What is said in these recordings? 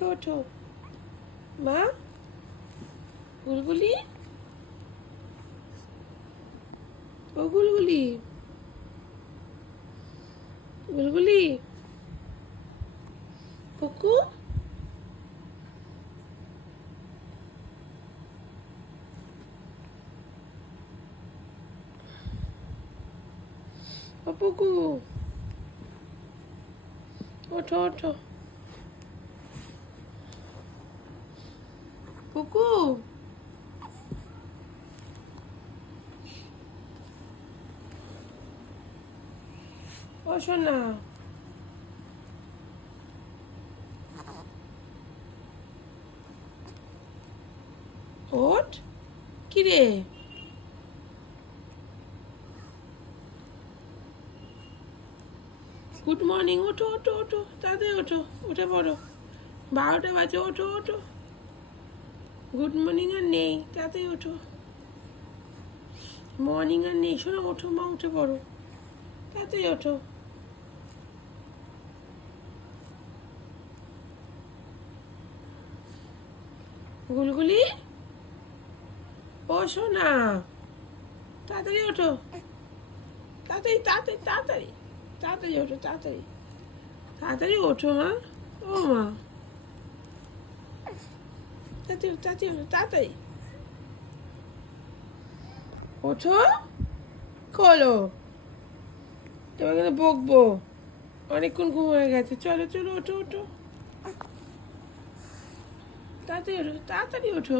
থেকে ওঠো। মা? গুলগুলি ও গুলগুলি গুলগুলি পুকু ও পুকু। ওঠো ওঠো। পুকু ও শোনা ওঠ কি রে গুড মর্নিং ওঠো ওঠো ওঠো তাড়াতাড়ি ওঠো উঠে পড়ো বারোটা বাজে ওঠো ওঠো গুড মর্নিং আর নেই তাড়াতাড়ি ওঠো। মর্নিং আর নেই, শোনো, ওঠো, মা, উঠে পড়ো। তাড়াতাড়ি ওঠো। গুলগুলি ও শোনা তাড়াতাড়ি ওঠো। তাড়াতাড়ি তাড়াতাড়ি তাড়াতাড়ি তাড়াতাড়ি ওঠো তাড়াতাড়ি তাড়াতাড়ি ওঠো, মা। ও মা। তাড়াতাড়ি ওঠো তাড়াতাড়ি ওঠো, খোলো। এবার কিন্তু বকবো। অনেকক্ষণ ঘুম হয়ে গেছে। চলো চলো, ওঠো ওঠো। তাড়াতাড়ি ওঠো তাড়াতাড়ি ওঠো।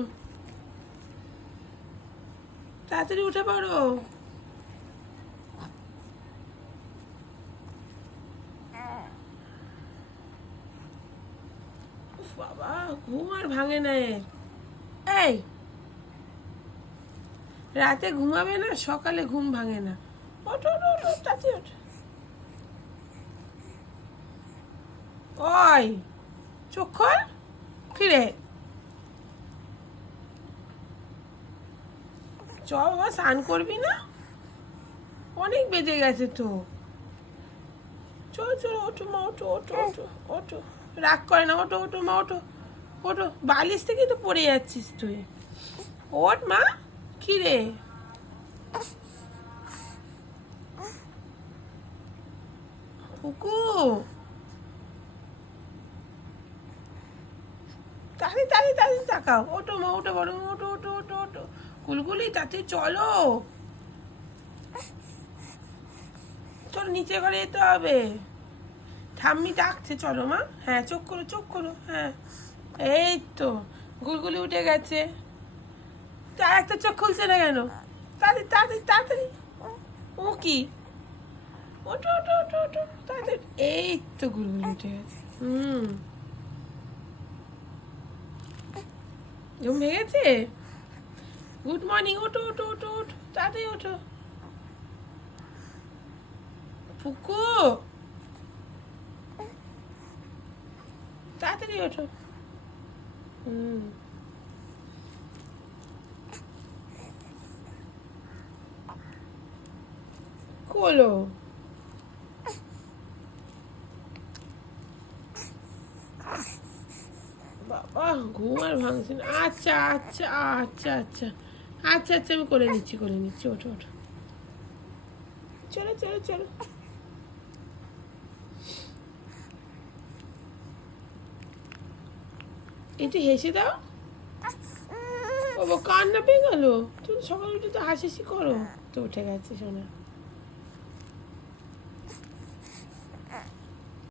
তাড়াতাড়ি উঠে পড়ো। বাবা, ঘুম আর ভাঙে এই, রাতে ঘুমাবে না, সকালে ঘুম ভাঙে না। ওঠো ওঠো ওই খোল, ফিরে। চ বাবা, স্নান করবি না? অনেক বেজে গেছে তো। চলো চলো, ওঠো মা, ওঠো ওঠো ওঠো ওঠো। রাগ করে না, ওঠো ওঠো, মা, ওঠো ওঠো। বালিশ থেকে তো পড়ে যাচ্ছিস তুই। ওঠ, মা, কি রে? কুকু তাড়াতাড়ি তাড়াতাড়ি তাড়াতাড়ি তাকাও। ওঠো, মা, ওঠো, বড়, ওঠো ওঠো ওঠো ওঠো। কুলকুলি তাতে চলো। চলো নিচে ঘরে যেতে হবে। ঠাম্মি ডাকছে, চলো মা। হ্যাঁ চোখ করো চোখ করো। হ্যাঁ। এই তো, গুলগুলি উঠে গেছে। তা একটা চোখ খুলছে না কেন? তাড়াতাড়ি তাড়াতাড়ি তাড়াতাড়ি। ও কি? ওঠো ওঠো ওঠো ওঠো তাড়াতাড়ি। এই তো গুলগুলি উঠে গেছে। হুম। ঘুম ভেঙেছে? গুড মর্নিং, ওঠো ওঠো ওঠো ওঠো, তাড়াতাড়ি ওঠো। পুকু তাড়াতাড়ি ওঠো হুম। বাবা, ঘুম আর ভাঙছে না। আচ্ছা আচ্ছা আচ্ছা আচ্ছা। আচ্ছা আচ্ছা আমি করে নিচ্ছি করে নিচ্ছি। ওঠো ওঠো। চলো চলো চলো। একটু হেসে দাও। বাবা, কান্না পেয়ে গেল। তুমি সকালে উঠে তো হাসি করো। তো উঠে গেছে শোনা